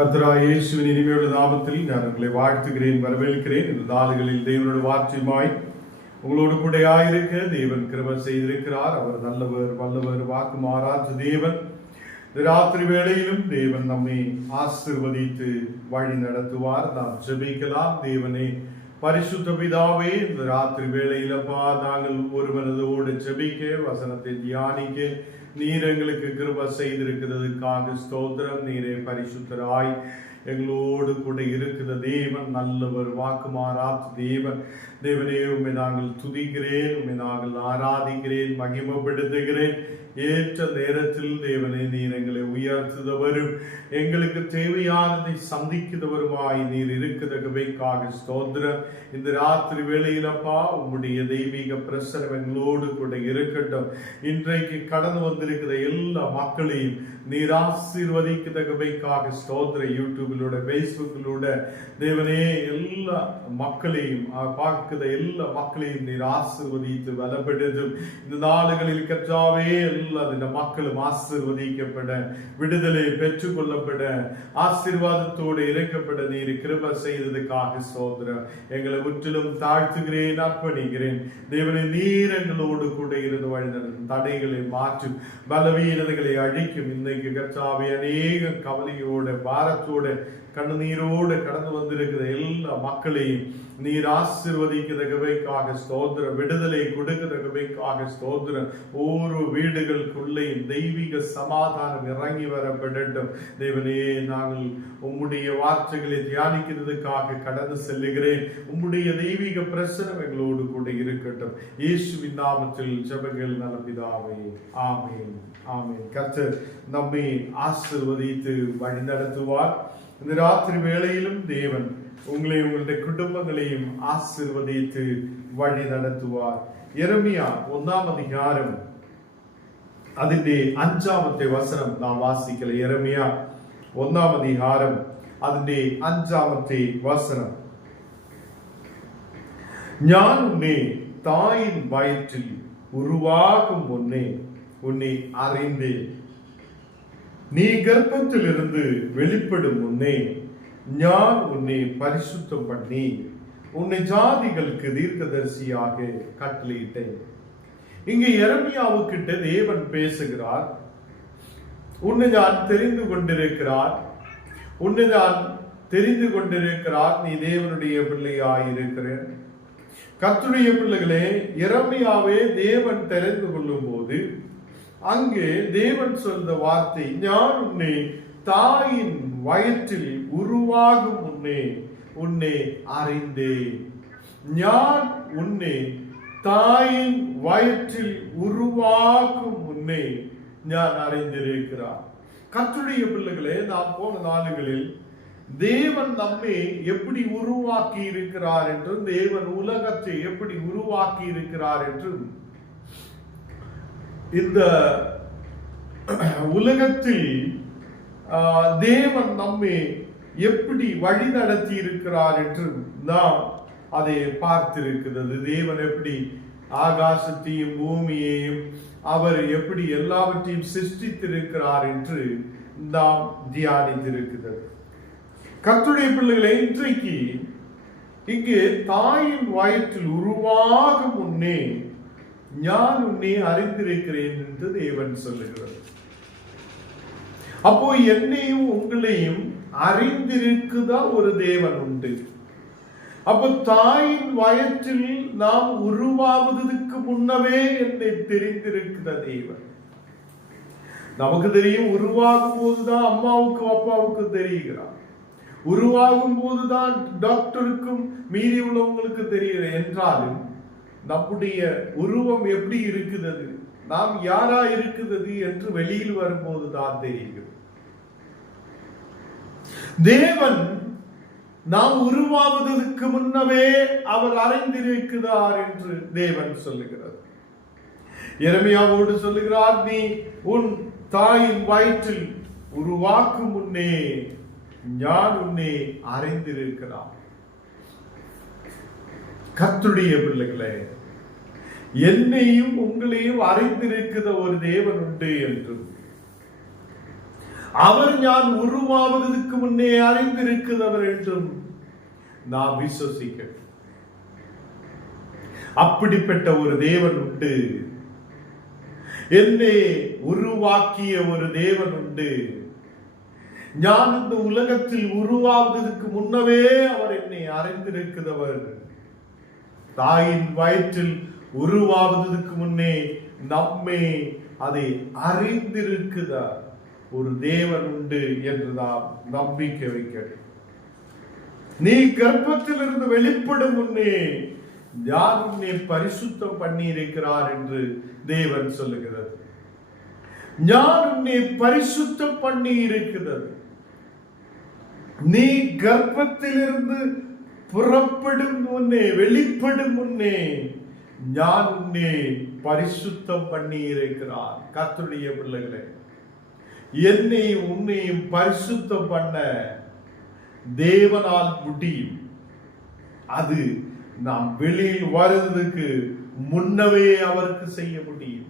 கர்த்தராகிய இயேசுவின் இனிமையுள்ள நாமத்தில் நான் உங்களை வாழ்த்துகிறேன், வரவேற்கிறேன். இந்த நாளுகளில் தேவனுடைய வார்த்தையுமாய் உங்களோடு கூட இருக்க தேவன் கிருபை செய்திருக்கிறார். அவர் நல்லவர், வல்லவர், வாக்கு மாறாத தேவன். ராத்திரி வேளையிலும் தேவன் நம்மை ஆசீர்வதித்து வழி நடத்துவார். நாம் ஜெபிக்கலாம். தேவனே, பரிசுத்த பிதாவே, இந்த ராத்திரி வேளையிலப்பா நாங்கள் ஒருவனதோடு ஜெபிக்க, வசனத்தை தியானிக்க நீர் எங்களுக்கு கிருபை செய்திருக்கிறதுக்காக ஸ்தோத்திரம். நீரே பரிசுத்தராய் எங்களோடு கூட இருக்கிற தேவன், நல்லவர், வாக்கு மாறாத தேவன். தேவனே, உம்மை நாங்கள் துதிக்கிறேன், உம்மை நாங்கள் ஆராதிக்கிறேன், மகிமைப்படுத்துகிறேன். ஏற்ற நேரத்தில் தேவனே நீர் எங்களை உயர்த்துதவரும், எங்களுக்கு தேவையானதை சந்திக்கிறவருமாய் நீர் இருக்கிறதுக்காக ஸ்தோத்திரம். இந்த ராத்திரி வேளையிலப்பா உம்முடைய தெய்வீக பிரசனம் எங்களோடு கூட இருக்கட்டும். இன்றைக்கு கடந்து வந்திருக்கிற எல்லா மக்களையும் நீர் ஆசீர்வதிக்கிறதுக்காக ஸ்தோத்திரம். யூடியூபிலோட, பேஸ்புக்கிலோட தேவனே எல்லா மக்களையும் பார்க்கிற எல்லா மக்களையும் நீர் ஆசீர்வதித்து பலப்படுத்தும். இந்த நாடுகளில் கர்த்தாவே எல்லா மக்களும் ஆசீர்வதிக்கப்பட, விடுதலை பெற்றுக் கொள்ளப்பட, ஆசீர்வாதத்தோடு இறைக்கப்பட நீர் கிருபை செய்ததுக்காக ஸ்தோத்திரம். எங்களை முற்றிலும் தாழ்த்துகிறேன், அர்ப்பணிக்கிறேன். தேவனை நீர் எங்களோடு கூட இருந்து வழி நடத்தும், தடைகளை மாற்றும், பலவீனதைகளை அழிக்கும். இன்னைக்கு கர்த்தாவே அநேக கவலையோட, பாரத்தோட, கண்ணீரோடு கடந்து வந்திருக்கிற எல்லா மக்களையும் நீர் ஆசீர்வதிக்கிறதுக்காக ஸ்தோத்திரம். விடுதலை கொடுக்கிறதுக்காக ஸ்தோத்திரம். ஒவ்வொரு வீடுகளுக்குள்ளேயும் தெய்வீக சமாதானம் இறங்கி வரப்படட்டும். தேவனே, நாங்கள் உம்முடைய வார்த்தைகளை தியானிக்கிறதுக்காக கடந்து செல்லுகிறேன். உம்முடைய தெய்வீக பிரசனம் எங்களோடு கூட இருக்கட்டும். இயேசுவின் நாமத்தில் ஜெபங்கள் நல்ல பிதாவே, ஆமென், ஆமென். கர்த்தர் நம்மை ஆசீர்வதித்து வழி நடத்துவார். இந்த ராத்திரி வேளையிலும் தேவன் உங்களையும் உங்களுடைய குடும்பங்களையும் ஆசீர்வதித்து வழி நடத்துவார். எரேமியா 1 அதிகாரம் അതിന്റെ 5 വചനം നാം വാസിക്കല. യെരേമിയ 1 அதிகாரம் അതിന്റെ 5 വചനം. ഞാൻ ഉന്നെ തായിൻ വയറ്റിൽ ഉരുവാകും മുന്നേ உன்னை அறிந்தேன், நீ கர்ப்பத்திலிருந்து வெளிப்படும் முன்னே நான் உன்னை பரிசுத்தம் பண்ணி உன்னை ஜாதிகளுக்கு தீர்க்கதரிசியாக கட்டளையிட்டேன். இங்கே எரேமியாவுக்கிட்ட தேவன் பேசுகிறார். உன்னை நான் தெரிந்து கொண்டிருக்கிறார், உன்னை நான் தெரிந்து கொண்டிருக்கிறார், நீ தேவனுடைய பிள்ளையாயிருக்கிறேன். கர்த்தருடைய பிள்ளைகளே, எரேமியாவை தேவன் தெரிந்து கொள்ளும் போது அங்கே தேவன் சொல்ற வார்த்தை, நான் உன்னை தாயின் வயிற்றில் உருவாகும் முன்னே உன்னை அறிந்தேன். நான் உன்னை தாயின் வயிற்றில் உருவாக்கும் முன்னே நான் அறிந்திருக்கிறார். கர்த்தருடைய பிள்ளைகளே, நாம் போன நாளுகளில் தேவன் நம்மை எப்படி உருவாக்கி இருக்கிறார் என்றும், தேவன் உலகத்தை எப்படி உருவாக்கி இருக்கிறார் என்றும், இந்த உலகத்தில் தேவன் நம்மை எப்படி வழி நடத்தி இருக்கிறார் என்று நாம் அதை பார்த்திருக்கிறது. தேவன் எப்படி ஆகாசத்தையும் பூமியையும் அவர் எப்படி எல்லாவற்றையும் சிருஷ்டித்திருக்கிறார் என்று நாம் தியானித்திருக்கிறது. கர்த்தருடைய பிள்ளைகளை, இன்றைக்கு இங்கே தாயின் வயிற்றில் உருவாகும் முன்னே நான் உன்னை அறிந்திருக்கிறேன் என்று தேவன் சொல்லுகிறார். அப்போ என்னையும் உங்களையும் அறிந்திருக்குதா ஒரு தேவன் உண்டு. அப்போ தாயின் வயிற்றில் நாம் உருவாவதற்கு முன்னவே என்னை தெரிந்திருக்கிற தேவன். நமக்கு தெரியும், உருவாகும் போதுதான் அம்மாவுக்கு அப்பாவுக்கு தெரிகிறார், உருவாகும் போதுதான் டாக்டருக்கும் மீறி உள்ளவங்களுக்கு தெரிகிறது. என்றாலும் நம்முடைய உருவம் எப்படி இருக்கிறது, நாம் யாரா இருக்கிறது என்று வெளியில் வரும்போது தான் தெரிகிறது. தேவன் நாம் உருவாவதற்கு முன்னவே அவர் அறிந்திருக்கிறார் என்று தேவன் சொல்லுகிறார். எரேமியாவோடு சொல்லுகிறார், நீ உன் தாயின் வயிற்றில் உருவாக்கும் முன்னே நான் உன்னை அறிந்திருக்கிறார். கர்த்தருடைய பிள்ளைகளே, என்னையும் உங்களையும் அறிந்திருக்கிற ஒரு தேவன் உண்டு என்றும், அவர் நான் உருவாவதற்கு முன்னே அறிந்திருக்கிறவர் என்றும் நாம் விசுவசிக்க. அப்படிப்பட்ட ஒரு தேவன் உண்டு. என்னை உருவாக்கிய ஒரு தேவன் உண்டு. நான் இந்த உலகத்தில் உருவாவதற்கு முன்னவே அவர் என்னை அறிந்திருக்கிறவர். தாயின் வயிற்றில் உருவாவதற்கு முன்னே நம்மை அதை அறிந்திருக்கிறார். ஒரு தேவன் உண்டு என்று நாம் நம்பிக்கை வைக்க. நீ கர்ப்பத்தில் இருந்து வெளிப்படும் முன்னே யார் உன்னை பரிசுத்தம் பண்ணி இருக்கிறார் என்று தேவன் சொல்லுகிறது. ஞான் உன்னை பரிசுத்தம் பண்ணி இருக்கிறது. நீ கர்ப்பத்திலிருந்து புறப்படும் முன்னே வெளிப்படும் முன்னே ஞான் உன்னை பரிசுத்தம் பண்ணி இருக்கிறார். கர்த்தருடைய பிள்ளைகளே, என்னையும் உன்னையும் பரிசுத்தம் பண்ண தேவனால் முடியும். அது நாம் வெளியில் வருவதற்கு முன்னவே அவருக்கு செய்ய முடியும்.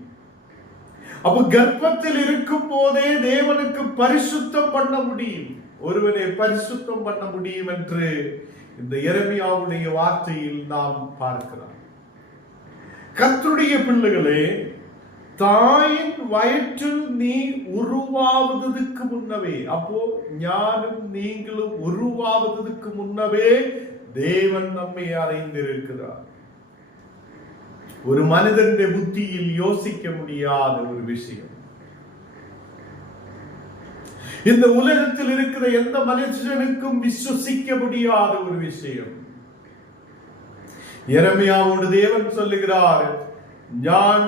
அப்ப கர்ப்பத்தில் இருக்கும் போதே தேவனுக்கு பரிசுத்தம் பண்ண முடியும். ஒருவனை பரிசுத்தம் பண்ண முடியும் என்று இந்த எரேமியாவுடைய வார்த்தையில் நாம் பார்க்கிறோம். கர்த்தருடைய பிள்ளைகளே, தாயின் வயிற்றில் நீ உருவாவதற்கு முன்னவே, அப்போ ஞானும் நீங்களும் உருவாவதற்கு முன்னவே தேவன் நம்மை அறிந்திருக்கிறார். ஒரு மனிதனுடைய புத்தியில் யோசிக்க முடியாத ஒரு விஷயம். இந்த உலகத்தில் இருக்கிற எந்த மனுஷனுக்கும் விசுவசிக்க முடியாத ஒரு விஷயம். எரேமியாவோடு தேவன் சொல்லுகிறார், நான்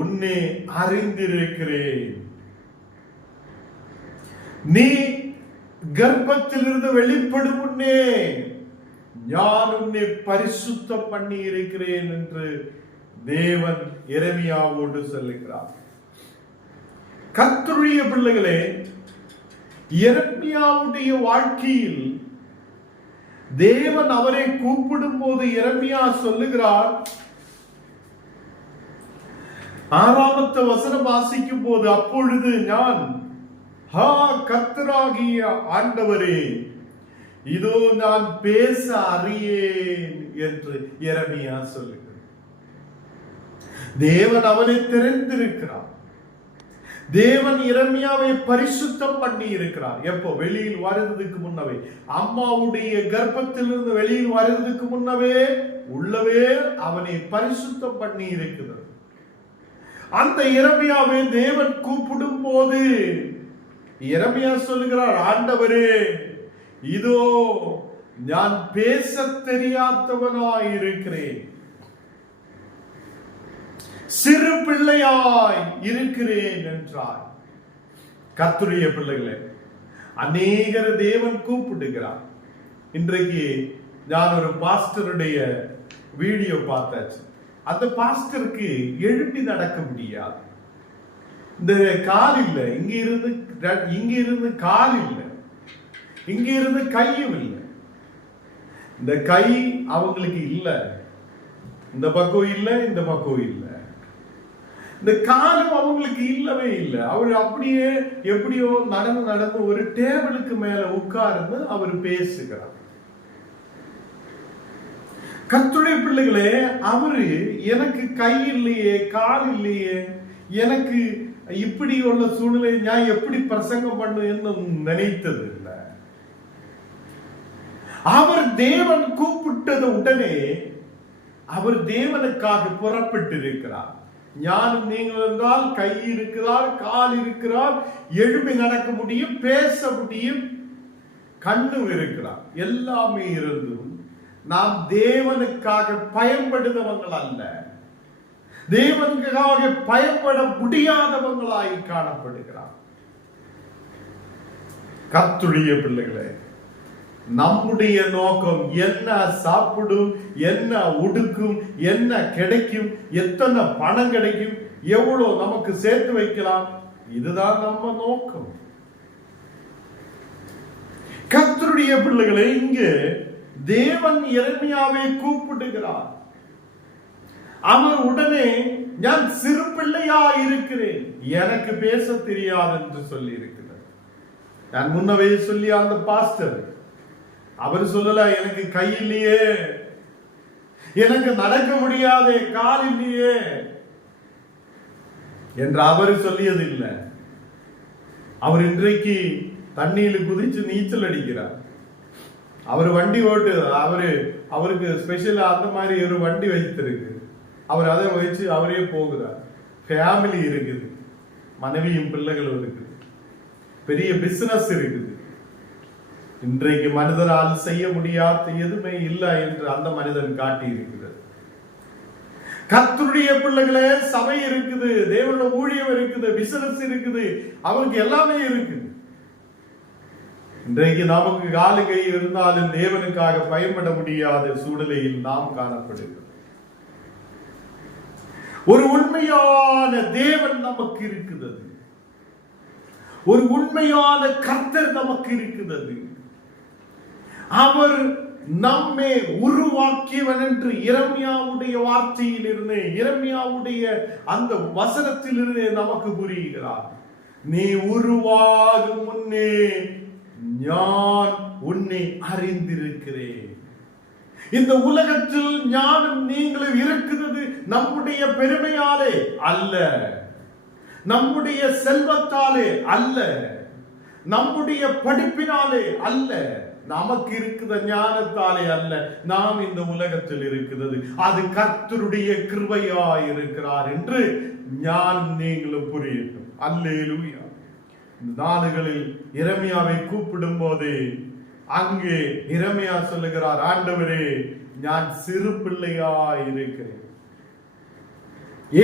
உன்னை அறிந்திருக்கிறேன். நீ கர்ப்பத்திலிருந்து வெளிப்படும் முன்னே நான் உன்னை பரிசுத்தம் பண்ணி இருக்கிறேன் என்று தேவன் எரேமியாவோடு சொல்லுகிறார். கர்த்தருடைய பிள்ளைகளே, எரேமியாவுடைய வாழ்க்கையில் தேவன் அவரை கூப்பிடும் போது எரேமியா சொல்லுகிறார், 6ஆம் வசனம் வாசிக்கும் போது, அப்பொழுது நான் கர்த்தராகிய ஆண்டவரே, இதோ நான் பேச அறியேன் என்று எரேமியா சொல்லுகிறார். தேவன் அவனை தெரிந்திருக்கிறார். தேவன் எரேமியாவை பரிசுத்தம் பண்ணி இருக்கிறார். எப்போ? வெளியில் வருவதற்கு முன்னவே, அம்மாவுடைய கர்ப்பத்திலிருந்து வெளியில் வருவதற்கு முன்னவே உள்ளவே அவனை பரிசுத்தம் பண்ணி இருக்கிறார். அந்த எரேமியாவை தேவன் கூப்பிடும் போது எரேமியா சொல்லுகிறார், ஆண்டவரே, இதோ நான் பேச தெரியாதவனாய் இருக்கிறேன், சிறு பிள்ளையாய் இருக்கிறேன் என்றார். கர்த்தருடைய பிள்ளைகளே, அநேகர் தேவன் கூப்பிடுகிறார். இன்றைக்கு நான் ஒரு பாஸ்டருடைய வீடியோ பார்த்தாச்சு. அந்த பாஸ்டருக்கு எழுப்பி நடக்க முடியாது. இந்த கால் இல்லை, இங்க இருந்து கால் இல்லை, இங்க இருந்து கையும் இல்லை. இந்த கை அவங்களுக்கு இல்லை, இந்த பக்கம் இல்லை, இந்த பக்கம் இல்லை. இந்த காலம் அவங்களுக்கு இல்லவே இல்லை. அவர் அப்படியே எப்படியோ நடந்து ஒரு டேபிளுக்கு மேல உட்கார்ந்து அவர் பேசுகிறார். கர்த்தருடைய பிள்ளைகளே, அவரு எனக்கு கை இல்லையே, கால் இல்லையே, எனக்கு இப்படி உள்ள சூழ்நிலை நான் எப்படி பிரசங்கம் பண்ணுவேன்னு நினைத்தது இல்லை. அவர் தேவன் கூப்பிட்டது உடனே அவர் தேவனுக்காக புறப்பட்டு இருக்கிறார். ஞானம் நீங்கள் என்றால் கை இருக்கிறார், கால் இருக்கிறார், எழுப்பி நடக்க முடியும், பேச முடியும், கண்ணு இருக்கிறார், எல்லாமே இருந்தும் நாம் தேவனுக்காக பயன்படுத்தவங்கள் அல்ல, தேவனுக்காக பயன்பட முடியாதவங்களாய் காணப்படுகிறார். கர்த்தருடைய பிள்ளைகளே, நம்முடைய நோக்கம் என்ன? சாப்பிடும், என்ன உடுக்கும், என்ன கிடைக்கும், எத்தனை பணம் கிடைக்கும், எவ்வளவு நமக்கு சேர்த்து வைக்கலாம், இதுதான் நம்ம நோக்கம். கர்த்தருடைய பிள்ளைகளே, இங்கு தேவன் எரேமியாவை கூப்பிடுகிறார். அவர் உடனே நான் சிறு பிள்ளையா இருக்கிறேன், எனக்கு பேச தெரியாது என்று சொல்லி இருக்கிறார். நான் முன்னவே சொல்லி அந்த பாஸ்டர் அவர் சொல்லல, எனக்கு கை இல்லையே, எனக்கு நடக்க முடியாதே, கால் இல்லையே என்று அவர் சொல்லியது இல்லை. அவர் இன்றைக்கு தண்ணியில் குதிச்சு நீச்சல் அடிக்கிறார். அவர் வண்டி ஓட்டு, அவருக்கு ஸ்பெஷலா அந்த மாதிரி ஒரு வண்டி வைத்திருக்கு. அவர் அதை வச்சு அவரே போகிறார். ஃபேமிலி இருக்குது, மனைவியும் பிள்ளைகளும் இருக்குது, பெரிய பிசினஸ் இருக்குது. இன்றைக்கு மனிதரால் செய்ய முடியாத எதுவுமே இல்லை என்று அந்த மனிதன் காட்டி இருக்கிறது. கர்த்தருடைய பிள்ளைகளே, சபை இருக்குது, தேவனுடைய ஊழியம் இருக்குது, பிசினஸ் இருக்குது, அவருக்கு எல்லாமே இருக்குது. இன்றைக்கு நமக்கு காலு கை இருந்தாலும் தேவனுக்காக பயன்பட முடியாத சூழ்நிலையில் நாம் காணப்படுகிறோம். ஒரு உண்மையான தேவன் நமக்கு இருக்கிறது, ஒரு உண்மையான கர்த்தர் நமக்கு இருக்கிறது. அவர் நம்மை உருவாக்கியவன் என்று எரேமியாவுடைய வார்த்தையிலிருந்து, எரேமியாவுடைய அந்த வசனத்திலிருந்து நமக்கு புரிகிறார். நீ உருவாகும் முன்னே நான் உன்னை அறிந்திருக்கிறேன். இந்த உலகத்தில் ஞானம் நீங்களும் இருக்கிறது நம்முடைய பெருமையாலே அல்ல, நம்முடைய செல்வத்தாலே அல்ல, நம்முடைய படிப்பினாலே அல்ல, நமக்கு இருக்கிற ஞானத்தாலே அல்ல. நாம் இந்த உலகத்தில் இருக்கிறது அது கர்த்தருடைய கிருபையாய் இருக்கிறார் என்று ஞானம் நீங்களும் புரியட்டும். அல்லேலூயா. இந்த நாடுகளில் எரேமியாவை கூப்பிடும் போது அங்கே எரேமியா சொல்லுகிறார், ஆண்டவரே நான் சிறு பிள்ளையாய் இருக்கிறேன்.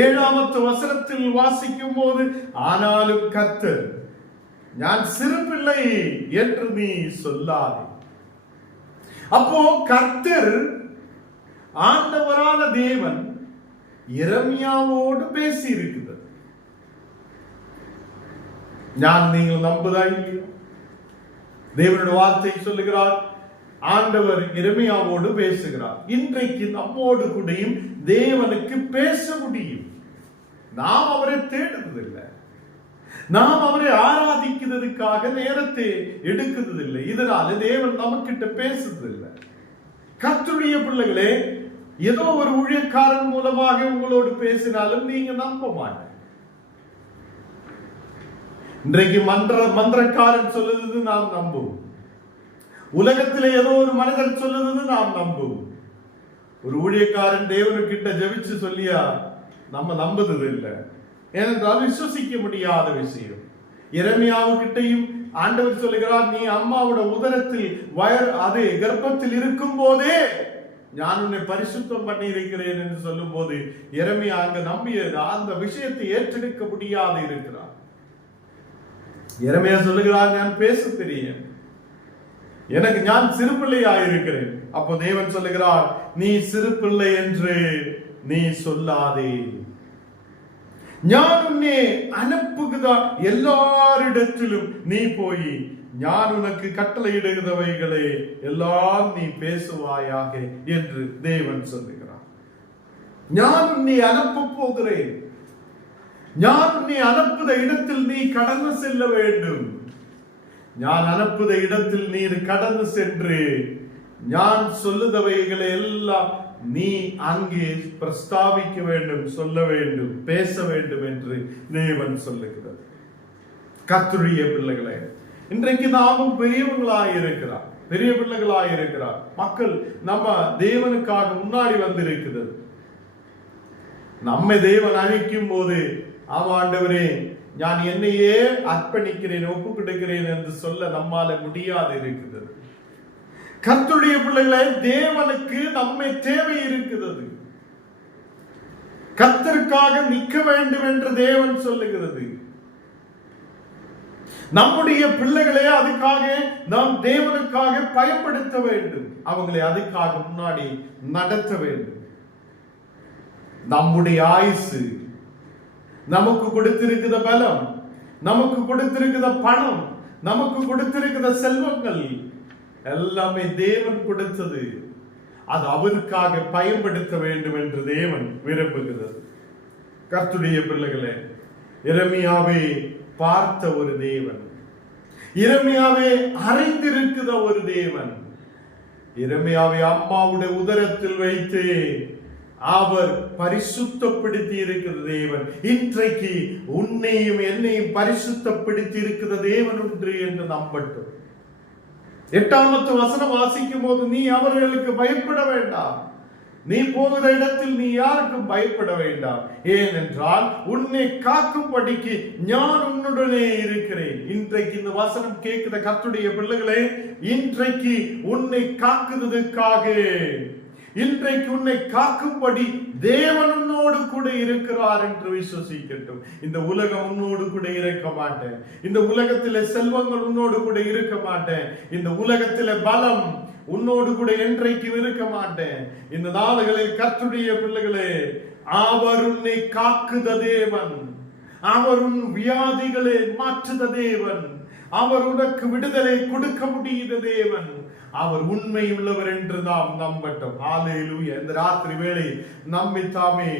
7வது வசனத்தில் வாசிக்கும் போது, ஆனாலும் கர்த்தர் நான் சிறு பிள்ளை என்று நீ சொல்லாதே. அப்போ கர்த்தர் ஆண்டவரான தேவன் எரேமியாவோடு பேசி இருக்கிறது. நான் நீங்கள் நம்புதா இல்லையோ, தேவனுடைய வார்த்தை சொல்லுகிறார், ஆண்டவர் எரேமியாவோடு பேசுகிறார். இன்றைக்கு நம்மோடு கூடயும் தேவனுக்கு பேச முடியும். நாம் அவரை தேடுவதில்லை, நாம் அவரை ஆராதிக்கிறதுக்காக நேரத்தை எடுக்கிறதில்லை. இதனால தேவன் நமக்கிட்ட பேசுறதில்லை. கர்த்தருடைய பிள்ளைகளே, ஏதோ ஒரு ஊழியக்காரன் மூலமாக உங்களோடு பேசினாலும் நீங்க நம்ப மாட்டீங்க. இன்றைக்கு மந்திரக்காரன் சொல்லுது நாம் நம்புவோம். உலகத்திலே ஏதோ ஒரு மனிதன் சொல்லுது நாம் நம்புவோம். ஒரு ஊழியக்காரன் தேவனுக்கிட்ட ஜெபிச்சு சொல்லியா நம்ம நம்புறது இல்லை. ஏனென்றால் விசுவசிக்க முடியாத விஷயம். எரேமியாவுக்கிட்டையும் ஆண்டவர் சொல்லுகிறார், நீ அம்மாவோட உதரத்தில் அது கர்ப்பத்தில் இருக்கும் போதே நான் உன்னை பரிசுத்தம் பண்ணி இருக்கிறேன் என்று சொல்லும் போது எரேமியா அங்க நம்பியது அந்த விஷயத்தை ஏற்றெடுக்க முடியாது இருக்கிறார். எரேமியா சொல்லுகிறார், நான் பேச தெரியும், எனக்கு நான் சிறு பிள்ளையாக இருக்கிறேன். அப்போ தேவன் சொல்லுகிறார், நீ சிறு பிள்ளை என்று நீ சொல்லாதே, நான் உன்னை அனுப்புகிறதா எல்லாரிடத்திலும் நீ போய் நான் உனக்கு கட்டளையிடுகிறவைகளை எல்லாம் நீ பேசுவாயாக என்று தேவன் சொல்லுகிறார். நான் உன்னை அனுப்ப போகிறேன், நான் உன்னை அனுப்புத இடத்தில் நீ கடந்து செல்ல வேண்டும். நான் அனுப்புத இடத்தில் நீர் கடந்து சென்று நான் சொல்லுதவைகளை எல்லாம் நீ அங்கே பிரஸ்தாபிக்க வேண்டும், சொல்ல வேண்டும், பேச வேண்டும் என்று தேவன் சொல்லுகிறது. கர்த்தருடைய பிள்ளைகளே, இன்றைக்கு நாமும் பெரியவங்களாய் இருக்கிறார், பெரிய பிள்ளைகளாய் இருக்கிறார். மக்கள் நம்ம தேவனுக்காக முன்னாடி வந்திருக்கிறது. நம்மை தேவன் அழைக்கும் போது, ஆண்டவரே நான் என்னையே அர்ப்பணிக்கிறேன், ஒப்பு கொடுக்கிறேன் என்று சொல்ல நம்மால முடியாது இருக்கிறது. கர்த்தருடைய பிள்ளைகளே, தேவனுக்கு நம்மை தேவை இருக்கிறது. கர்த்தருக்காக நிற்க வேண்டும் என்று தேவன் சொல்லுகிறது. நம்முடைய பிள்ளைகளே அதுக்காக நாம் தேவனுக்காக பயன்படுத்த வேண்டும், அவங்களை அதுக்காக முன்னாடி நடத்த வேண்டும். நம்முடைய ஆயுசு, நமக்கு கொடுத்திருக்கிற பலம், நமக்கு கொடுத்திருக்கிற பணம், நமக்கு கொடுத்திருக்கிற செல்வங்கள் எல்லாமே தேவன் கொடுத்தது. அது அவருக்காக பயன்படுத்த வேண்டும் என்று தேவன் விரும்புகிறது. கர்த்தருடைய பிள்ளைகளே, எரேமியாவை பார்த்த ஒரு தேவன், எரேமியாவே அறிந்திருக்கிற ஒரு தேவன். எரேமியாவை அம்மாவுடைய உதரத்தில் வைத்து அவர் பரிசுத்தப்படுத்தி இருக்கிற தேவன். இன்றைக்கு உன்னையும் என்னையும் பரிசுத்தப்படுத்தி இருக்கிற தேவன் ஒன்று என்று நம்பட்டும். 8வது வசனம் வாசிக்கும் போது, நீ அவர்களுக்கு பயப்பட வேண்டாம், நீ போகிற இடத்தில் நீ யாருக்கும் பயப்பட வேண்டாம், ஏனென்றால் உன்னை காக்கும்படிக்கு நான் உன்னுடனே இருக்கிறேன். இன்றைக்கு இந்த வசனம் கேட்கிற கர்த்தருடைய பிள்ளைகளே, இன்றைக்கு உன்னை காக்குறதுக்காக, இன்றைக்கு உன்னை காக்கும்படி தேவன் உன்னோடு கூட இருக்கிறார் என்று விசுவசிக்கட்டும். இந்த உலகம் உன்னோடு கூட இருக்க மாட்டேன், இந்த உலகத்தில செல்வங்கள் உன்னோடு கூட இருக்க மாட்டேன், இந்த உலகத்தில பலம் உன்னோடு கூட என்றைக்கும் இருக்க மாட்டேன். இந்த நாளுகளில் கர்த்தருடைய பிள்ளைகளே, அவர் உன்னை காக்குத தேவன், அவர் உன் வியாதிகளை மாற்றுத தேவன், அவர் உனக்கு விடுதலை கொடுக்க முடியுத தேவன், அவர் உண்மை உள்ளவர் என்று நாம் நம்பட்டும். ஹல்லேலூயா. இந்த ராத்திரி வேளை நம்மை தாமே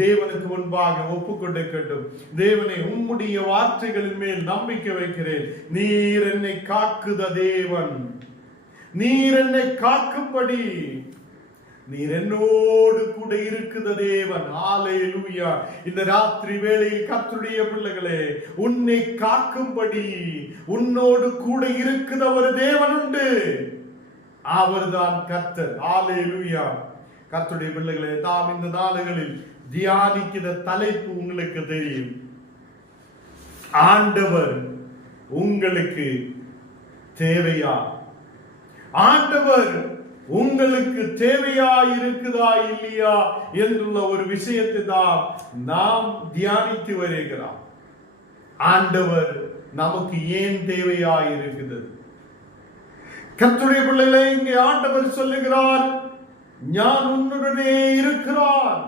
தேவனுக்கு முன்பாக ஒப்புக்கொண்டிருக்கட்டும். தேவனை, உம்முடைய வார்த்தைகளின் மேல் நம்பிக்கை வைக்கிறேன். நீர் என்னை காக்குத தேவன், நீர் என்னை காக்கும்படி நீர் என்னோடு கூட இருக்குத தேவன். ஹல்லேலூயா. இந்த ராத்திரி வேளையில் கர்த்தருடைய பிள்ளைகளே, உன்னை காக்கும்படி உன்னோடு கூட இருக்குத ஒரு தேவன் உண்டு, அவர்தான் கர்த்தர். ஹல்லேலூயா. கர்த்தருடைய பிள்ளைகளே, தாம் இந்த நாளுகளில் தியானிக்கிற தலைப்பு உங்களுக்கு தெரியும். ஆண்டவர் உங்களுக்கு தேவையா? ஆண்டவர் உங்களுக்கு தேவையா இருக்குதா இல்லையா என்றுள்ள ஒரு விஷயத்தை தான் நாம் தியானித்து வருகிறோம். ஆண்டவர் நமக்கு ஏன் தேவையா இருக்குது? கர்த்தருடைய பிள்ளைகளே, இங்கே ஆண்டவர் சொல்லுகிறார், நான் உன்னுடனே இருக்கிறார்,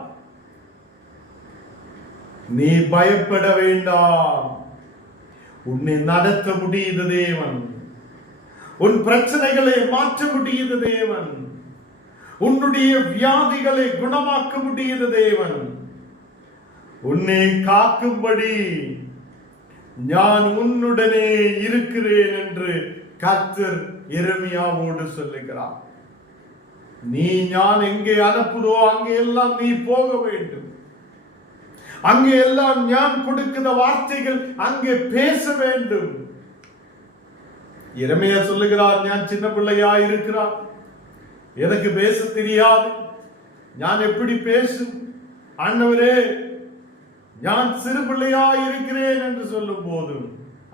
நீ பயப்பட வேண்டாம், உன்னை நடத்த முடியுத தேவன், உன் பிரச்சனைகளை மாற்ற முடியுத தேவன், உன்னுடைய வியாதிகளை குணமாக்க முடியுத தேவன், உன்னை காக்கும்படி நான் உன்னுடனே இருக்கிறேன் என்று கர்த்தர் எரேமியாவோடு சொல்லுகிறார். நீ நான் எங்கே அனுப்புதோ அங்கே எல்லாம் நீ போக வேண்டும், அங்கே எல்லாம் நான் கொடுக்கிற வார்த்தைகள் அங்கே பேச வேண்டும். எரேமியா சொல்லுகிறார், நான் சின்ன பிள்ளையா இருக்கிறார், எனக்கு பேச தெரியாது, நான் எப்படி பேசும் ஆண்டவரே, நான் சிறு பிள்ளையா இருக்கிறேன் என்று சொல்லும் போதும்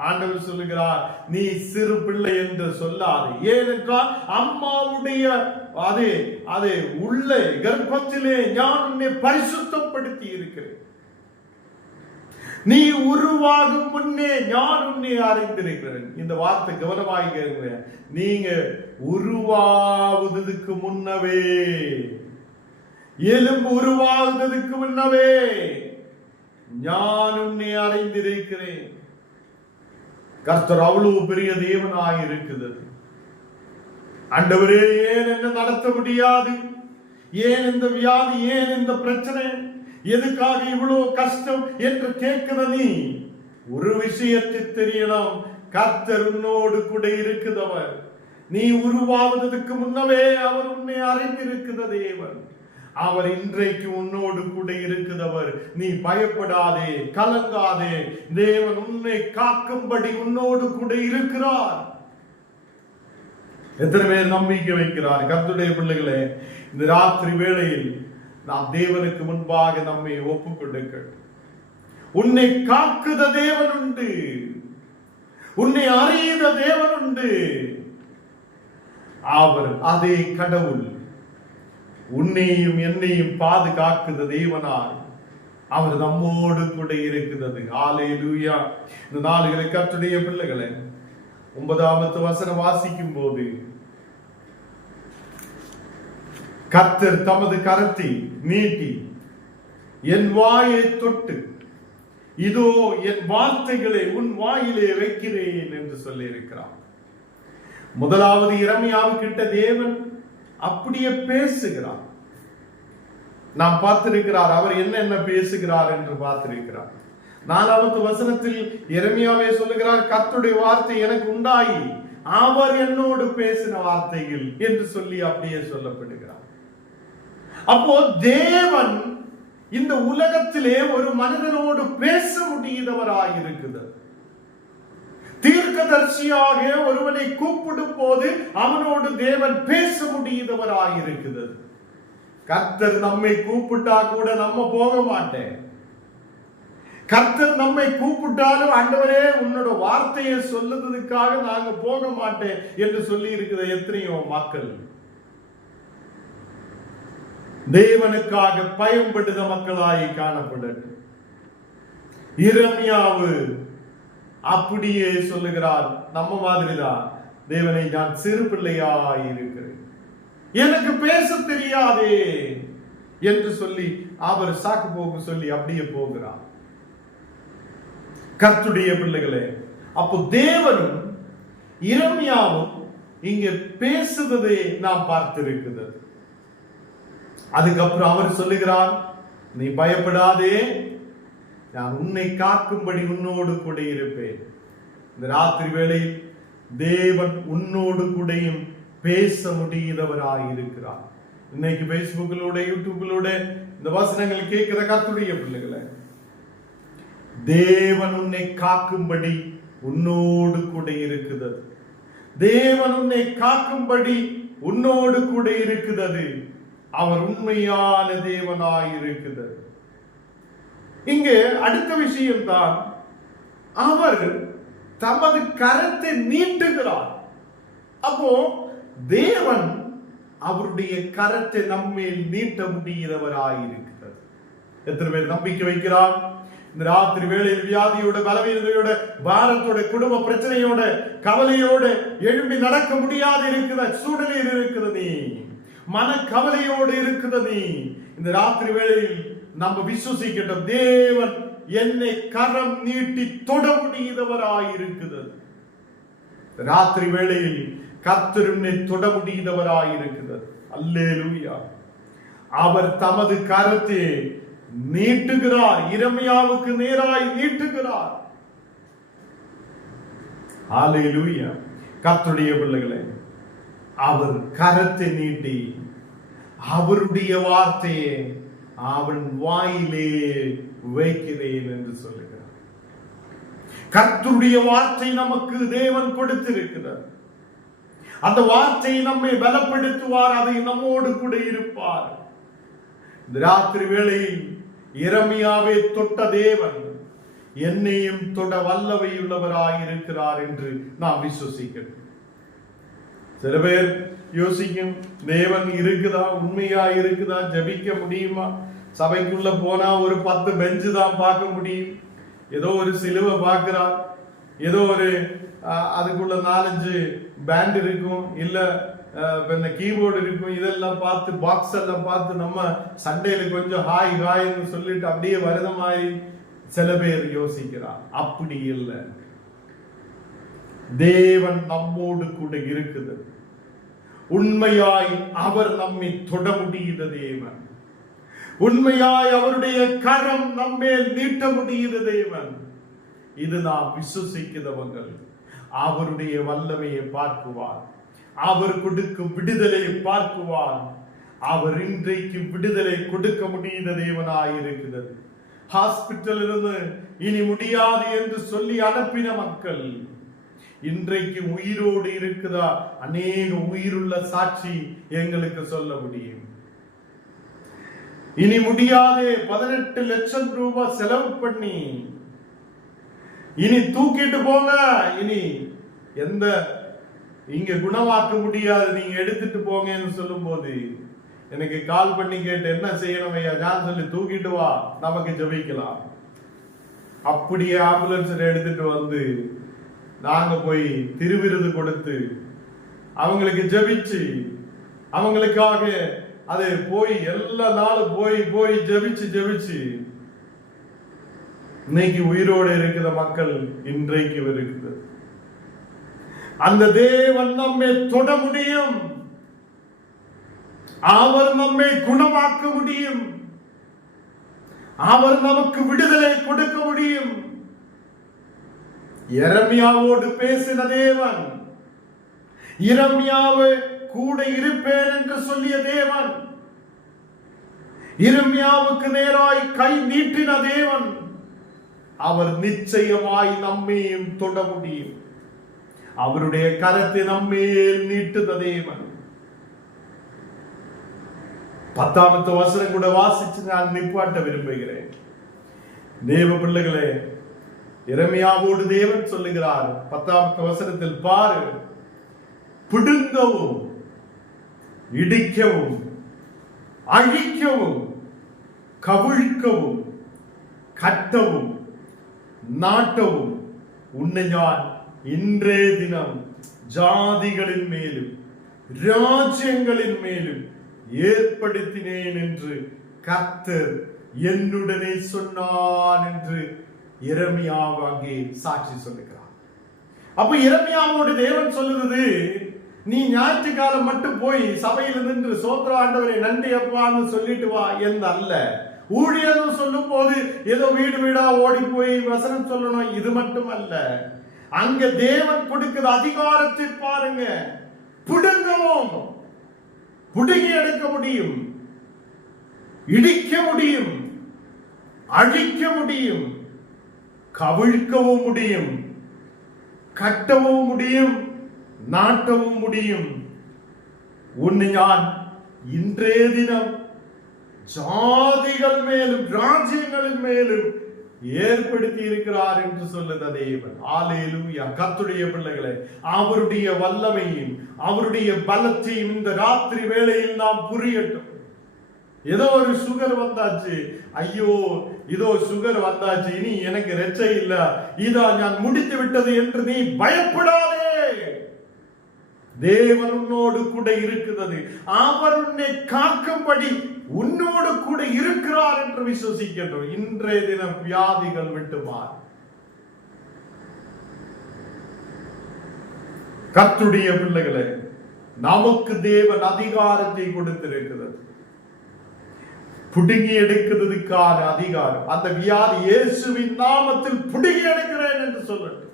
ஆண்டவர் சொல்லுகிறார், நீ சிறு பிள்ளை என்று சொல்லாது, ஏனென்றால் அம்மாவுடைய அதே உள்ள கர்ப்பத்திலே நான் உன்னை பரிசுத்தப்படுத்தி இருக்கிறேன், நீ உருவாகும் முன்னே நான் உன்னை அறிந்திருக்கிறேன். இந்த வார்த்தை கவனமாக கேளுங்க. நீங்க உருவாவதற்கு முன்னவே, எலும்பு உருவாகுவதற்கு முன்னவே நான் உன்னை அறிந்திருக்கிறேன். கர்த்தர் அவ்வளவு பெரிய தேவனாக இருக்குது. ஆண்டவரே, ஏன் என்ன நடத்த முடியாது, ஏன் இந்த வியாதி, ஏன் இந்த பிரச்சனை, எதுக்காக இவ்வளவு கஷ்டம் என்று கேட்கிற நீ ஒரு விஷயத்தை தெரியலாம், கர்த்தர் உன்னோடு கூட இருக்குதவர். நீ உருவாவதற்கு முன்னவே அவர் உன்னை அறிந்திருக்கிற தேவன், அவர் இன்றைக்கு உன்னோடு கூட இருக்குதவர். நீ பயப்படாதே, கலங்காதே, தேவன் உன்னை காக்கும்படி உன்னோடு கூட இருக்கிறார். எத்தனை பேர் நம்பிக்கை வைக்கிறார்? கர்த்தருடைய பிள்ளைகளே, இந்த ராத்திரி வேளையில் நாம் தேவனுக்கு முன்பாக நம்மை ஒப்புக்கொடுங்கள். உன்னை காக்குத தேவன் உண்டு, உன்னை அறியுத தேவன் உண்டு, அவர் அதே கடவுள் உன்னையும் என்னையும் பாதுகாக்குத தேவனாய் அவர் நம்மோடு கூட இருக்கிறது. ஹல்லேலூயா. இந்த நாளுகளை கர்த்தருடைய பிள்ளைகளே, 9வது வசனம் வாசிக்கும் போது, கர்த்தர் தமது கரத்தை நீட்டி என் வாயை தொட்டு, இதோ என் வார்த்தைகளை உன் வாயிலே வைக்கிறேன் என்று சொல்லி இருக்கிறார். முதலாவது எரேமியாவுக்கிட்ட தேவன் அப்படியே பேசுகிறார். நாம் பார்த்திருக்கிறார் அவர் என்ன பேசுகிறார் என்று பார்த்திருக்கிறார். 4வது வசனத்தில் எரேமியாவே சொல்லுகிறார், கர்த்தருடைய வார்த்தை எனக்கு உண்டாயி அவர் என்னோடு பேசின வார்த்தைகள் என்று சொல்லி அப்படியே சொல்லப்படுகிறார். அப்போ தேவன் இந்த உலகத்திலே ஒரு மனிதனோடு பேச முடியாதவராயிருக்கிறது. தீர்க்கதரிசியாக ஒருவனை கூப்பிடும் போது அவனோடு தேவன் பேச முடியாதவராயிருக்கிறது. கர்த்தர் நம்மை கூப்பிட்டா கூட நம்ம போக மாட்டேன். கர்த்தர் நம்மை கூப்பிட்டாலும் ஆண்டவரே உன்னோட வார்த்தையை சொல்லுறதுக்காக நாங்க போக மாட்டேன் என்று சொல்லி இருக்கிற எத்தனையோ மக்கள், தேவனுக்காக பயன்படுத்த மக்களாய் காணப்படட்டும். எரேமியாவு அப்படியே சொல்லுகிறார், நம்ம மாதிரிதான், தேவனை நான் சிறு பிள்ளையாய் இருக்கிறேன், எனக்கு பேச தெரியாதே என்று சொல்லி அவர் சாக்கு போக்கு சொல்லி அப்படியே போகிறார். கர்த்தருடைய பிள்ளைகளே, அப்போ தேவனும் எரேமியாவும் இங்கே பேசுவதை நாம் பார்த்திருக்கிறது. அதுக்கப்புறம் அவர் சொல்லுகிறார், நீ பயப்படாதே, நான் உன்னை காக்கும்படி உன்னோடு கூட இருப்பேன். இந்த ராத்திரி வேளையில் தேவன் உன்னோடு கூடயும் பேச முடியாதவராய் இருக்கிறார். இன்னைக்கு பேஸ்புக்கிலூட யூடியூபிலூட இந்த வசனங்கள் கேட்கிற கர்த்தருடைய பிள்ளைகளை, தேவன் உன்னை காக்கும்படி உன்னோடு கூட இருக்கிறது. தேவன் உன்னை காக்கும்படி உன்னோடு கூட இருக்கிறது. அவர் உண்மையான தேவனாய் இருக்கிறது. இங்கே அடுத்த விஷயம் தான், அவர் தமது கரத்தை நீட்டுகிறார். அப்போ தேவன் அவருடைய கரத்தை நம்மேல் நீட்ட முடியாதவராயிருக்கிறது. எத்தனை பேர் நம்பிக்கை வைக்கிறார்? இந்த ராத்திரி வேளையில் வியாதியோட, பலவீனதையோட, பாரத்தோட, குடும்ப பிரச்சனையோட, கவலையோட எழும்பி நடக்க முடியாது இருக்கிற சூழ்நிலையில் இருக்கிறது நீ, மன கவலையோடு இருக்கிறது நீ, இந்த ராத்திரி வேளையில் நம்ம விசுவசிக்கிட்டோம், தேவன் என்னை கரம் நீட்டி தொட முடியாதவராயிருக்கிறது. ராத்திரி வேளையில் கர்த்தர் என்னை தொட முடியாதவராயிருக்கிறது. அல்லேலூயா. அவர் தமது கரத்தை நீட்டுகிறார், எரேமியாவுக்கு நேராய் நீட்டுகிறார். அல்லேலூயா. கர்த்தருடைய பிள்ளைகளே, அவர் கரத்தை நீட்டி அவருடைய வார்த்தையை அவன் வாயிலே வைக்கிறேன் என்று சொல்லுகிறார். கர்த்தருடைய வார்த்தை நமக்கு தேவன் கொடுத்திருக்கிறார். அந்த வார்த்தை நம்மை பலப்படுத்துவார், அதை நம்மோடு கூட இருப்பார். இந்த ராத்திரி வேளையில் எரேமியாவை தொட்ட தேவன் என்னையும் தொட வல்லமை உள்ளவராயிருக்கிறார் என்று நாம் விசுவசிக்கிறோம். சில பேர் யோசிக்கும், தேவன் இருக்குதா, உண்மையா இருக்குதா, ஜபிக்க முடியுமா? சபைக்குள்ள போனா ஒரு 10 பெஞ்சு தான் பார்க்க முடியும், ஏதோ ஒரு சிலுவை பார்க்கிறார், ஏதோ ஒரு அதுக்குள்ள 4-5 பேண்ட் இருக்கும், இல்ல கீபோர்டு இருக்கும், இதெல்லாம் பார்த்து பாக்ஸ் எல்லாம் பார்த்து நம்ம சண்டையில கொஞ்சம் ஹாய் ஹாய்ன்னு சொல்லிட்டு அப்படியே வருத மாதிரி சில பேர் யோசிக்கிறார். அப்படி இல்லை. தேவன் நம்மோடு கூட இருக்குது. உண்மையாய் அவர் நம்மை தொட முடியுத தேவன். உண்மையாய் அவருடைய கரம் நம்மேல் நீட்ட முடியுத தேவன். இது நாம் விசுவசிக்கிறவங்கள் அவருடைய வல்லமையை பார்க்குவார், அவர் கொடுக்கும் விடுதலையை பார்க்குவார். அவர் இன்றைக்கு விடுதலை கொடுக்க முடியாத தேவனாய் இருக்கிறது. ஹாஸ்பிட்டல் இருந்து இனி முடியாது என்று சொல்லி அனுப்பின மக்கள் இன்றைக்கு உயிரோடு இருக்குதா? அநேக உயிருள்ள சாட்சி எங்களுக்கு சொல்ல முடியும். இனி முடியாதே 18 லட்சம் ரூபாய் செலவு பண்ணி இனி தூக்கிட்டு போங்க, இனி எந்த இங்க குணமாக்க முடியாது, நீங்க எடுத்துட்டு போங்கன்னு சொல்லும் போது எனக்கு கால் பண்ணி கேட்டு என்ன செய்யணும் ஐயா, நான் சொல்லி தூக்கிட்டு வா, நமக்கு ஜெபிக்கலாம். அப்படியே ஆம்புலன்ஸ் எடுத்துட்டு வந்து நாங்க போய் திருவிருது கொடுத்து அவங்களுக்கு ஜெபிச்சு அவங்களுக்காக அதை போய் எல்லா நாளும் போய் ஜெபிச்சு இன்னைக்கு உயிரோடு இருக்கிற மக்கள் இன்றைக்கு இருக்குது. அந்த தேவன் நம்மை தொட முடியும், அவர் நம்மை குணமாக்க முடியும். அவர் நமக்கு விடுதலை கொடுக்க முடியும். எரேமியாவோடு பேசின தேவன், எரேமியாவே கூட இருப்பேன் என்று சொல்லிய தேவன், எரேமியாவுக்கு நேராய் கை நீட்டின தேவன், அவர் நிச்சயமாய் நம்மையும் தொட முடியும். அவருடைய கரத்தை நம்மேல் நீட்டுத தேவன். 10வது வசனம் கூட வாசிச்சு நான் நிப்பாட்ட விரும்புகிறேன். தேவ பிள்ளைகளே, எரேமியாவோடு தேவன் சொல்லுகிறார் 10வது வசனத்தில் பாரு, பிடுங்கவும் இடிக்கவும் அழிக்கவும் கவிழ்க்கவும் கட்டவும் நாட்டவும் உன்னை நான் இன்றைய தினம் ஜாதிகளின் மேலும் ராஜ்யங்களின் மேலும் ஏற்படுத்தினேன் என்று கர்த்தர் என்னுடனே சொன்னான் என்று எரேமியா அங்கே சாட்சி சொல்லுகிறார். அப்ப எரேமியாவோடு தேவன் சொல்லுறது, நீ ஞாயிற்று காலம் மட்டும் போய் சபையில் நின்று சோத்திர ஆண்டவரை நன்றி அப்பான்னு சொல்லிட்டு வா என்று அல்ல. ஊழியரும் சொல்லும் போது ஏதோ வீடு வீடா ஓடி போய் வசனம் சொல்லணும், இது மட்டும் அல்ல. அங்க தேவன் கொடுக்கிற அதிகாரத்தை பாருங்க. பிடுங்கவும், புடுங்கி எடுக்க முடியும், இடிக்க முடியும், அழிக்க முடியும், கவிழ்க்கவும் முடியும், கட்டவும் முடியும், நாட்டவும் முடியும். உன்னை நான் இன்றைய தினம் ஜாதிகள் மேலும் ராஜ்யங்களின் மேலும் ஏற்படுத்தி இருக்கிறார் என்று சொல்லுத தேவன். ஹல்லேலூயா. கர்த்தருடைய பிள்ளைகளே, அவருடைய வல்லமையும் அவருடைய பலத்தையும் இந்த ராத்திரி வேளையில் நாம் புரியட்டும். ஏதோ ஒரு சுகர் வந்தாச்சு, ஐயோ இதோ சுகர் வந்தாச்சு, இனி எனக்கு ரட்சை இல்ல, இதா நான் முடித்து விட்டது என்று நீ பயப்படாதே. தேவன் உன்னோடு கூட இருக்கிறது. அவர் உன்னை காக்கும்படி உன்னோடு கூட இருக்கிறார் என்று விசுவசிக்கின்றோம். இன்றைய தினம் வியாதிகள் விட்டுமாறு. கர்த்தருடைய பிள்ளைகளே, நமக்கு தேவன் அதிகாரத்தை கொடுத்திருக்கிறது. புடுங்கி எடுக்கிறதுக்கான அதிகாரம். அந்த வியாதி இயேசுவின் நாமத்தில் புடுங்கி எடுக்கிறேன் என்று சொல்லட்டும்.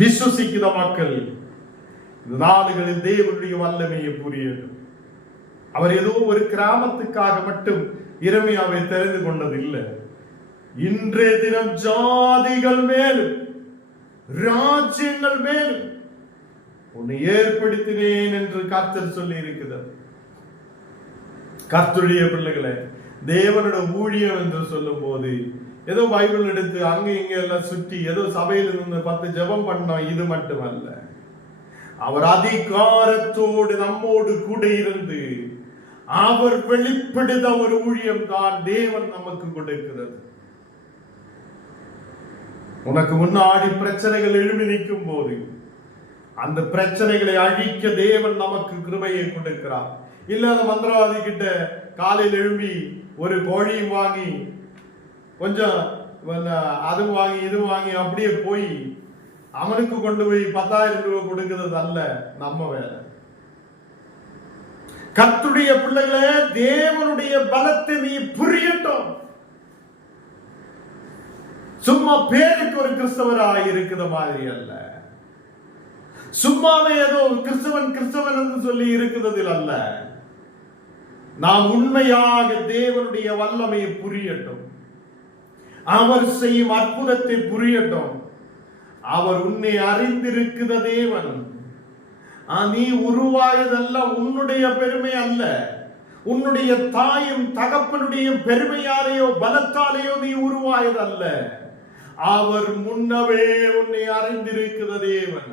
விசுவசிக்கிற மக்கள் இந்த நாடுகளில் தேவனுடைய வல்லமையை புரியட்டும். அவர் ஏதோ ஒரு கிராமத்துக்காக மட்டும் எரேமியாவை தெரிந்து கொண்டது இல்லை. இன்றைய தினம் ஜாதிகள் மேலும் ராஜ்யங்கள் மேலும் உன்னை ஏற்படுத்தினேன் என்று கர்த்தர் சொல்லி இருக்கிறார். கர்த்தருடைய பிள்ளைகளே, தேவனோட ஊழியம் என்று சொல்லும் போது ஏதோ பைபிள் எடுத்து அங்க இங்க எல்லாம் சுற்றி ஏதோ சபையில் இருந்து 10 ஜெபம் பண்ணோம், இது மட்டுமல்ல. அவர் அதிகாரத்தோடு நம்மோடு கூட இருந்து அவர் வெளிப்படுத்த ஒரு ஊழியம் தான் தேவன் நமக்கு கொடுக்கிறது. உனக்கு முன்னாடி பிரச்சனைகள் எழுப்பி நிற்கும் போது அந்த பிரச்சனைகளை அழிக்க தேவன் நமக்கு கிருபையை கொடுக்கிறார். இல்லாத மந்திரவாதி கிட்ட காலையில் எழும்பி ஒரு கோழியும் வாங்கி கொஞ்சம் அது வாங்கி இது வாங்கி அப்படியே போய் அவனுக்கு கொண்டு போய் 10,000 ரூபாய் கொடுக்கிறது அல்ல நம்ம வேலை. கர்த்தருடைய பிள்ளைகளே, தேவனுடைய பலத்தை நீ புரியட்டும். சும்மா பேருக்கு ஒரு கிறிஸ்தவராய் இருக்கிற மாதிரி அல்ல. சும்மாவே ஏதோ கிறிஸ்தவன் என்று சொல்லி இருக்கிறதில் அல்ல. நாம் உண்மையாக தேவனுடைய வல்லமையை புரியட்டும். அவர் செய்யும் அற்புதத்தை புரியட்டும். அவர் உன்னை அறிந்திருக்கிற தேவன். நீ உருவாயதல்ல, உன்னுடைய பெருமை அல்ல. உன்னுடைய தாயும் தகப்பனுடைய பெருமையாலேயோ பலத்தாலேயோ நீ உருவாயதல்ல. அவர் முன்னவே உன்னை அறிந்திருக்கிற தேவன்.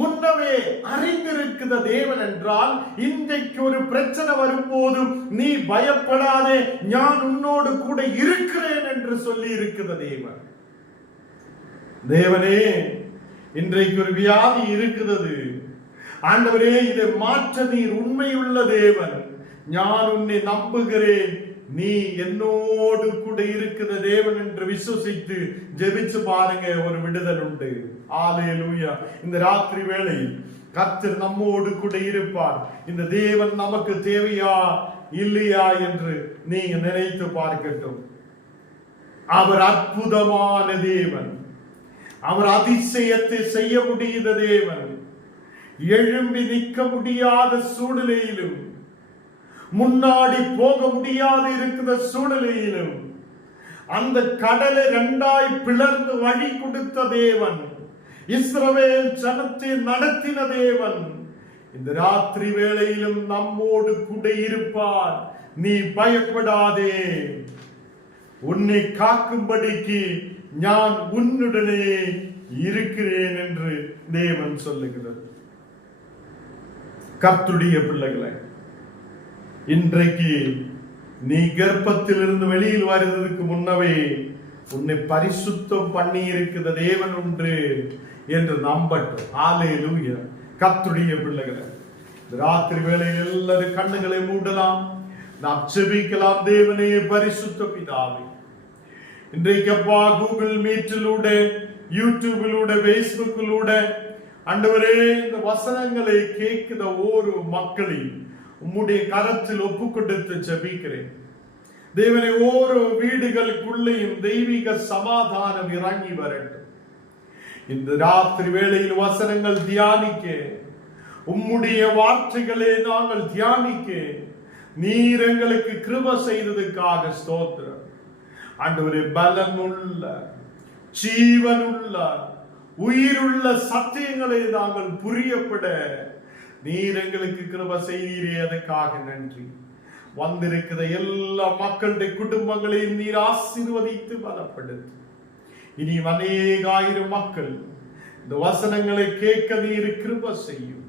முன்னவே அறிந்திருக்கிற தேவன் என்றால் இன்றைக்கு ஒரு பிரச்சனை வரும்போதும் நீ பயப்படாதே, நான் உன்னோடு கூட இருக்கிறேன் என்று சொல்லி இருக்கிற தேவன். தேவனே, இன்றைக்கு ஒரு வியாதி இருக்கிறது, ஆண்டவரே இதை மாற்ற நீர் உண்மையுள்ள தேவன், நான் உன்னை நம்புகிறேன், நீ என்னோடு கூட இருக்கிற தேவன் என்று விசுவசித்து ஜெபிச்சு பாருங்க, ஒரு விடுதல் உண்டு. ஹல்லேலூயா. இந்த ராத்திரி வேளையில் கர்த்தர் நம்மோடு கூட இருப்பார். இந்த தேவன் நமக்கு தேவையா இல்லையா என்று நீங்க நினைத்து பார்க்கட்டும். அவர் அற்புதமான தேவன். அவர் அதிசயத்தை செய்ய முடியாத தேவன். எழும்பி நிற்க முடியாத சூழ்நிலையிலும், முன்னாடி போக முடியாது இருக்கிற சூழ்நிலையிலும் அந்த கடலை இரண்டாய் பிளர்ந்து வழி கொடுத்த தேவன், இஸ்ரவேல் ஜனத்தை நடத்தின தேவன் இந்த ராத்திரி வேளையிலும் நம்மோடு கூட இருப்பார். நீ பயப்படாதே, உன்னை காக்கும்படிக்கு நான் உன்னுடனே இருக்கிறேன் என்று தேவன் சொல்லுகிறது. கர்த்தருடைய பிள்ளைகளை, இன்றைக்கு நீ கர்ப்பத்திலிருந்து வெளியில் வருவதற்கு முன்னவே உன்னை பரிசுத்தம் பண்ணி இருக்கிற தேவன் உண்டு என்று நம்பட்டும். ஹல்லேலூயா. கர்த்தருடைய பிள்ளைகளை, ராத்திரி வேளையில் எல்லாரும் கண்ணுகளை மூடலாம், நாம் செபிக்கலாம். தேவனே, பரிசுத்த பிதாவே, இன்றைக்கு அப்பா கூகுள் மீட்டிலூടെ, யூடியூபிலூടെ, பேஸ்புக்கிலூടെ ஆண்டவரே இந்த வசனங்களை கேட்கிற ஒரு மக்களையும் உம்முடைய கரத்தில் ஒப்பு கொடுத்து ஜெபிக்கிறேன். தேவனே, ஓரோ வீடுகளுக்குள்ளேயும் தெய்வீக சமாதானம் இறங்கி வரட்டும். இந்த ராத்திரி வேளையில் வசனங்கள் தியானிக்க, உம்முடைய வார்த்தைகளை நாங்கள் தியானிக்க நீர் எங்களுக்கு கிருபை செய்ததுக்காக ஸ்தோத்திரம். ஆண்டவரே, பலமுள்ள, ஜீவனுள்ள, உயிருள்ள சத்தியங்களை நாங்கள் புரியப்பட நீர் எங்களுக்கு கிருபை செய்தீரே, அதற்காக நன்றி. வந்திருக்கிற எல்லா மக்களுடைய குடும்பங்களையும் நீர் ஆசீர்வதித்து பலப்படுத்து. இனி அநேகாயிரம் மக்கள் இந்த வசனங்களை கேட்க நீர் கிருபை செய்யும்.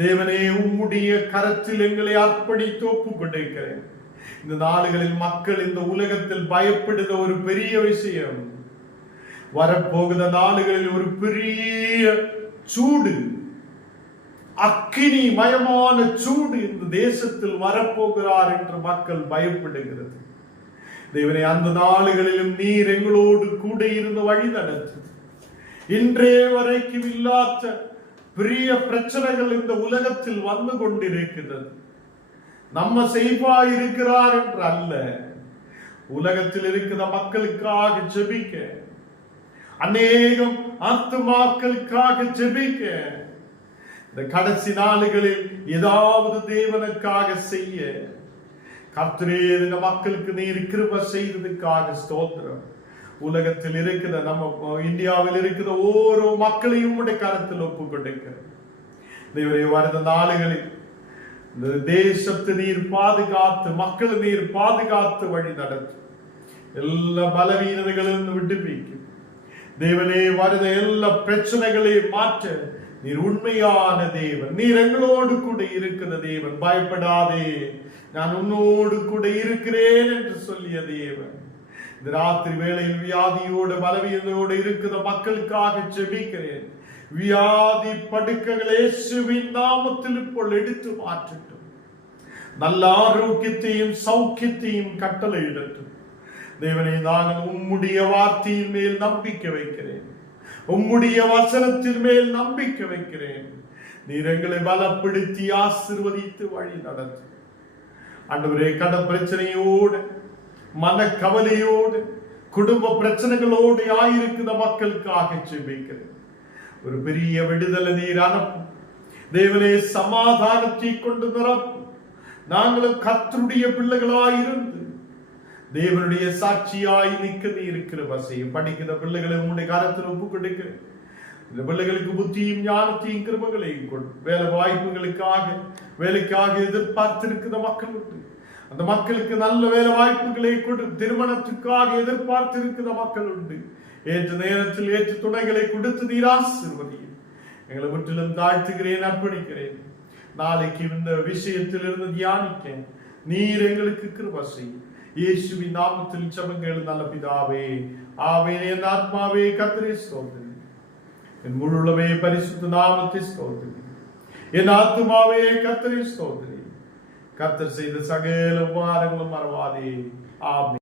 தேவனே, உம்முடைய கரத்தில் எங்களை அர்ப்பணித்து ஒப்பு கொடுக்கிறேன். இந்த நாடுகளில் மக்கள் இந்த உலகத்தில் பயப்படுகிற ஒரு பெரிய விஷயம், வரப்போகிற நாடுகளில் ஒரு பெரிய சூடு, அக்கினி மயமான சூடு இந்த தேசத்தில் வரப்போகிறார் என்று மக்கள் பயப்படுகிறது. தேவனே, அந்த நாடுகளிலும் நீர் எங்களோடு கூட இருந்து வழி நடத்து. இன்றைய வரைக்கும் இல்லாத பெரிய பிரச்சனைகள் இந்த உலகத்தில் வந்து கொண்டிருக்கிறது. நம்ம செய்வா இருக்கிறார் என்று அல்ல, உலகத்தில் இருக்கிற மக்களுக்காக ஜெபிக்க, அநேகம் ஆத்துமாக்களுக்காக ஜெபிக்க, இந்த கடைசி நாளுகளில் ஏதாவது தேவனுக்காக செய்ய கர்த்தரே இந்த மக்களுக்கு நீர் கிருபை செய்ததுக்காக ஸ்தோத்திரம். உலகத்தில் இருக்கிற நம்ம இந்தியாவில் இருக்கிற ஓரோ மக்களையும் உடைய கரத்தில் ஒப்பு கொடுக்கிறேன். தேவரே, வருகிற நாளுகளில் இந்த தேசத்தை நீர் பாதுகாத்து, மக்களை நீர் பாதுகாத்து வழி நடத்தும். எல்லா பலவீனதைகளிலிருந்து விடுவிக்கும். தேவனே, வருகிற எல்லா பிரச்சனைகளையும் மாற்ற நீர் உண்மையான தேவன். நீர் எங்களோடு கூட இருக்கிற தேவன். பயப்படாதே, நான் உன்னோடு கூட இருக்கிறேன் என்று சொல்லிய தேவன். இந்த ராத்திரி வேளையில் வியாதியோடு பலவீனத்தோடு இருக்கிற மக்களுக்காக ஜெபிக்கிறேன். வியாதி படுக்கைகள் இயேசுவின் நாமத்தில் இப்போது எடுத்து மாற்றட்டும். நல்ல ஆரோக்கியத்தையும் சௌக்கியத்தையும் கட்டளையிடட்டும். தேவனை, நாங்கள் உம்முடைய வார்த்தையின் மேல் நம்பிக்கை வைக்கிறேன். உம்முடைய வசனத்தின் மேல் நம்பிக்கை வைக்கிறேன். நீர் எங்களை பலப்படுத்தி ஆசீர்வதித்து வழி நடத்து. ஆண்டவரே, கட பிரச்சனையோடு, மன கவலையோடு, குடும்ப பிரச்சனைகளோடு ஆயிருக்கிற மக்களுக்காக ஜெபிக்கிறேன். ஒரு பெரிய விடுதலை நீர் அனுப்பும். தேவனே, சமாதானத்தை கொண்டு நிரப்பும். நாங்களும் கர்த்தருடைய பிள்ளைகளாயிருந்து தேவனுடைய சாட்சியாய் நிற்க நீர் கிருபை செய்யும். படிக்கிற பிள்ளைகளை உங்களுடைய கரத்தில் ஒப்பு கொடுக்கிறேன். இந்த பிள்ளைகளுக்கு புத்தியும் ஞானத்தையும் கிருபைகளையும் கொண்டு, வேலை வேலைக்காக எதிர்பார்த்திருக்கிற மக்கள் உண்டு. அந்த மக்களுக்கு நல்ல வேலை வாய்ப்புகளை கொடு. திருமணத்துக்காக எதிர்பார்த்திருக்கிற மக்கள் உண்டு. ஏற்ற நேரத்தில் ஏற்ற துணைகளை கொடுத்து நீர் ஆசீர்வதியும். எங்களை முற்றிலும் தாழ்த்துகிறேன், அர்ப்பணிக்கிறேன். நாளைக்கு இந்த விஷயத்தில் இருந்து தியானிக்க நீர் எங்களுக்கு கிருபை செய்யும். இயேசுவின் நாமத்தில் ஜெபங்கள் நல்ல பிதாவே, ஆமென். என் ஆத்மாவே கர்த்தரை ஸ்தோத்திரி, என் முழுமே பரிசுத்த நாமத்தை ஸ்தோத்திரி. என் ஆத்மாவே கர்த்தரை ஸ்தோத்திரி. கர்த்தர் செய்த சகல உபகாரங்களும் மறவாதே. ஆமென்.